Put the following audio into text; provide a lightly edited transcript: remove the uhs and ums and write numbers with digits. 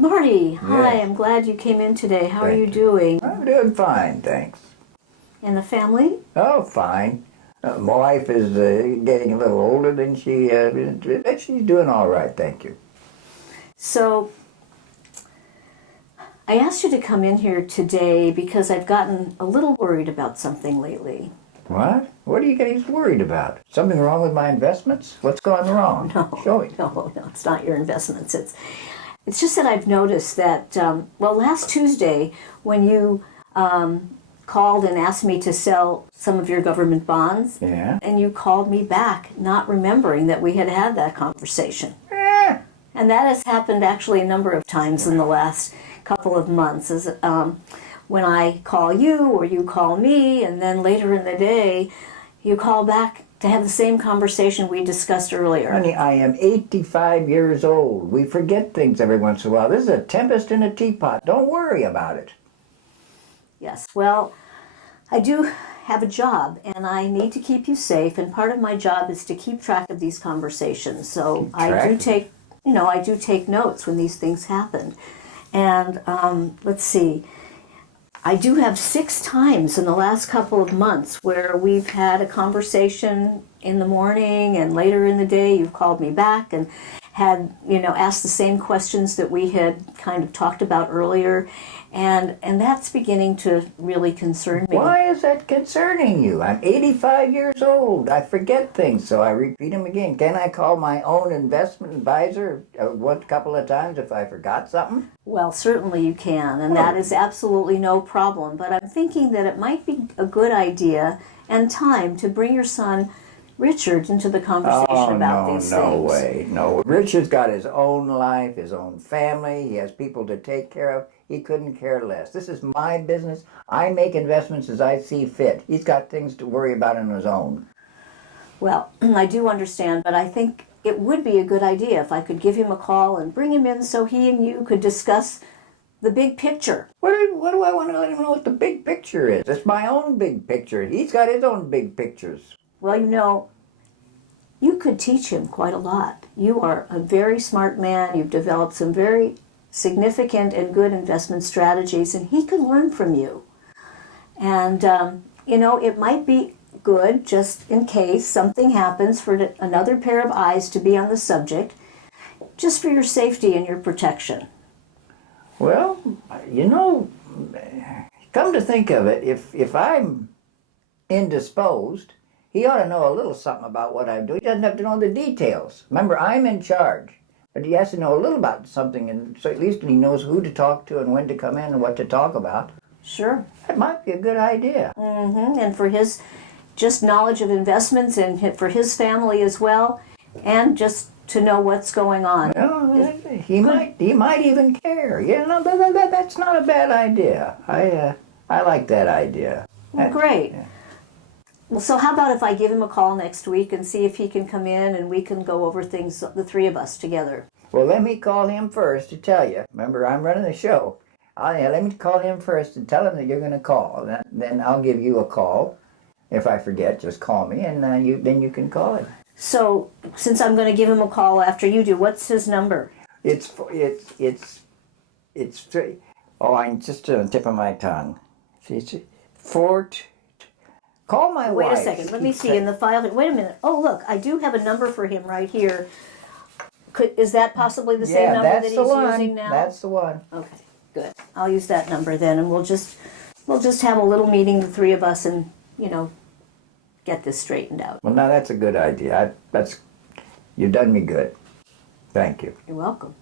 Marty, hi, Yes. I'm glad you came in today. How are Thank you you. doing? I'm doing fine, thanks. And the family? Oh, fine. My wife is getting a little older than but she's doing all right, thank you. So, I asked you to come in here today because I've gotten a little worried about something lately. What? What are you getting worried about? Something wrong with my investments? What's gone wrong? No, Show me. no, it's not your investments. It's just that I've noticed that, last Tuesday when you called and asked me to sell some of your government bonds, Yeah? and you called me back not remembering that we had had that conversation. Eh. And that has happened actually a number of times in the last couple of months. When I call you or you call me, and then later in the day, you call back to have the same conversation we discussed earlier. Honey, I am 85 years old. We forget things every once in a while. This is a tempest in a teapot. Don't worry about it. Yes, well, I do have a job and I need to keep you safe, and part of my job is to keep track of these conversations. So Keep track? I do take notes when these things happen. And let's see, I do have 6 times in the last couple of months where we've had a conversation in the morning and later in the day you've called me back and had, asked the same questions that we had kind of talked about earlier. And that's beginning to really concern me. Why is that concerning you? I'm 85 years old. I forget things, so I repeat them again. Can I call my own investment advisor one couple of times if I forgot something? Well, certainly you can, and that is absolutely no problem. But I'm thinking that it might be a good idea and time to bring your son Richard into the conversation about these no things. way, no. Richard's got his own life, his own family. He has people to take care of. He couldn't care less. This is my business. I make investments as I see fit. He's got things to worry about on his own. Well, I do understand, but I think it would be a good idea if I could give him a call and bring him in so he and you could discuss the big picture. What do I want to let him know what the big picture is? It's my own big picture. He's got his own big pictures. Well, you could teach him quite a lot. You are a very smart man. You've developed some very significant and good investment strategies, and he can learn from you. And, it might be good, just in case something happens, for another pair of eyes to be on the subject, just for your safety and your protection. Well, come to think of it, if I'm indisposed, he ought to know a little something about what I'm doing. He doesn't have to know the details. Remember, I'm in charge. But he has to know a little about something, and so at least he knows who to talk to and when to come in and what to talk about. Sure. That might be a good idea. And for his just knowledge of investments and for his family as well, and just to know what's going on. Well, he might even care. That's not a bad idea. I like that idea. Well, great. Yeah. Well, so how about if I give him a call next week and see if he can come in and we can go over things, the three of us together? Well, let me call him first to tell you. Remember, I'm running the show. Let me call him first and tell him that you're going to call. Then I'll give you a call. If I forget, just call me, and then you can call him. So, since I'm going to give him a call after you do, what's his number? It's I'm just on the tip of my tongue. It's call my wife. Wait a second. Let me see in the file. Wait a minute. Oh, look, I do have a number for him right here. Is that possibly the same number that he's using now? That's the one. Okay, good. I'll use that number then, and we'll just have a little meeting, the three of us, and get this straightened out. Well, now that's a good idea. You've done me good. Thank you. You're welcome.